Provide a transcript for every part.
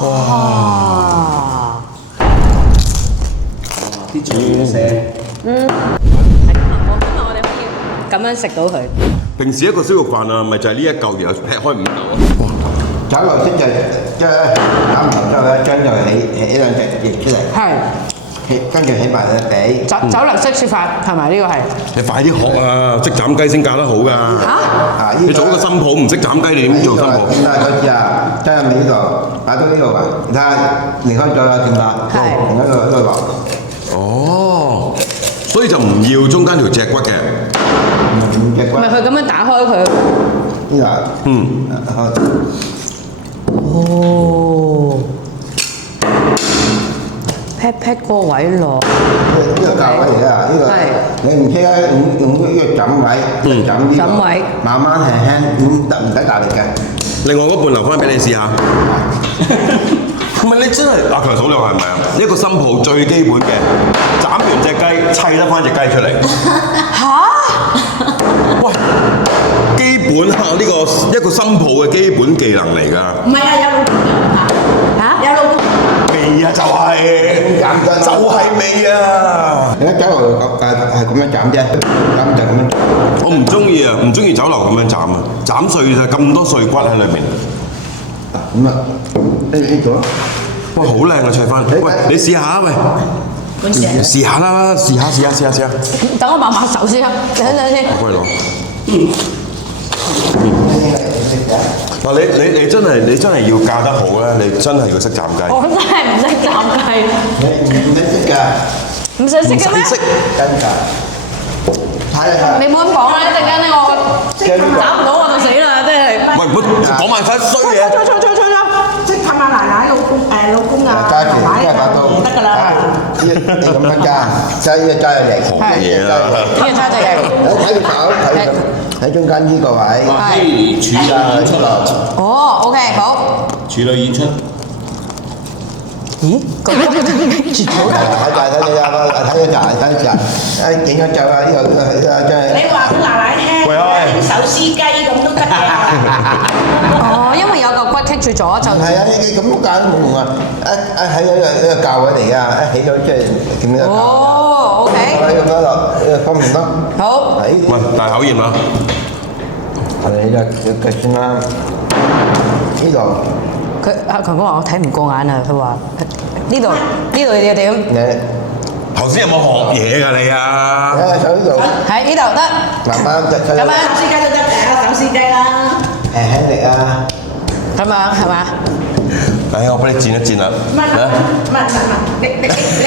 哇！啲轉聲。我哋可以咁樣食到佢。平時一個燒肉飯啊，咪就係呢一嚿，然後劈開5嚿啊。炒流式就將打唔同之後咧，將就起兩隻翼出嚟。係。跟住起埋隻髀。酒樓式切法係咪呢個係？你快啲學啊！識斬雞先教得好㗎。嚇！你做一個新抱唔識斬雞，你點做新抱？點解嗰次啊？真係呢度擺到呢度啊！你睇下離開咗啦，點解？係。另一個落。哦，所以就唔要中間條脊骨嘅。唔脊骨。唔係佢咁樣打開佢。呢個。哦。pat pat 個位落，呢個價位嚟啊！呢個你唔識啊，用呢個枕位，枕位，慢慢輕輕，唔使大力嘅。另外嗰半留翻俾你試下。唔係你真係阿強嫂你話係咪啊？一個新抱最基本嘅，斬完隻雞砌得翻隻雞出嚟。嚇！喂，基本啊呢個一個新抱嘅基本技能嚟㗎。唔係啊，有老公嚇，有老公。未啊，就係未啊！你喺酒樓係咁樣斬啫，斬就咁樣。我唔中意啊，唔中意酒樓咁樣斬啊，斬碎就咁多碎骨喺裏面。咁啊，呢個，哇，好靚啊，砌翻！喂，你試下啊，喂。試下啦，試下。等我抹抹手先啊，等先。我幫你攞。嗱，你真係要教得好咧，你真係要識斬雞。我真係唔識斬雞。你唔識㗎？唔使識嘅咩？真㗎。你唔好咁講啦，一陣間咧我斬唔到我就死啦，真係。喂，唔好講埋晒衰嘢。即係氹下奶奶老公啊，奶奶得㗎啦。你咁樣揸呢個揸有力，好嘢啦！呢個揸就係。睇佢手，睇中間呢個位。係處女演出啦！哦 ，OK， 好。處女演出。咦？咁絕咗㗎！睇你啊！睇咗睇影咗就啊！呢個真係。你話俾奶奶聽，手撕雞咁都得嘅。哦，因為有嚿骨棘住咗就。係啊，你咁解都冇用啊！喺呢個價位嚟㗎，一起咗即係點樣？哦，OK。咁樣落，方便咯。好。喂，大考驗啊！係啦，計算啦。呢度。佢阿強哥話：我睇唔過眼啊！佢話呢度你哋點？頭先有冇學嘢㗎你啊？喺呢度。喺呢度得。慢慢咁樣手撕雞都得嘅，手撕雞啦。輕力啊！咁樣係嘛？我幫你剪一剪啦。唔係，你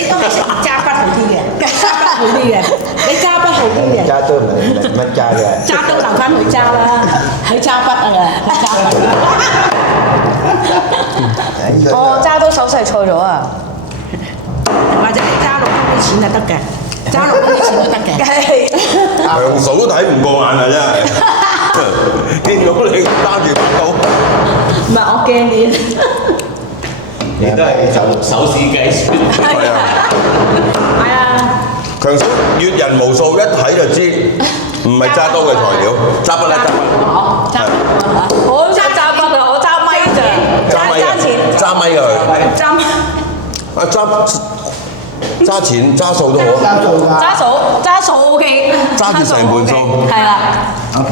都係識揸筆好啲嘅，揸筆好啲嘅，你揸筆好啲嘅。揸都唔係乜揸嘅。揸都留翻佢揸啦，佢揸筆啊，揸筆。我揸到手勢錯咗啊！或者你揸老公啲錢就得嘅，揸老公啲錢都得嘅。強嫂都睇唔過眼啊！真係，見到你揸住把刀。唔係我驚你。你都係手指計算。係啊。係啊。強嫂閱人無數，一睇就知唔係揸刀嘅材料，揸筆啦揸筆。好，揸筆。我都識揸筆啊！我揸咪咋？揸錢。揸咪㗎佢。揸咪。揸錢揸數都好。揸數 OK。揸住成盤數。係啦。OK。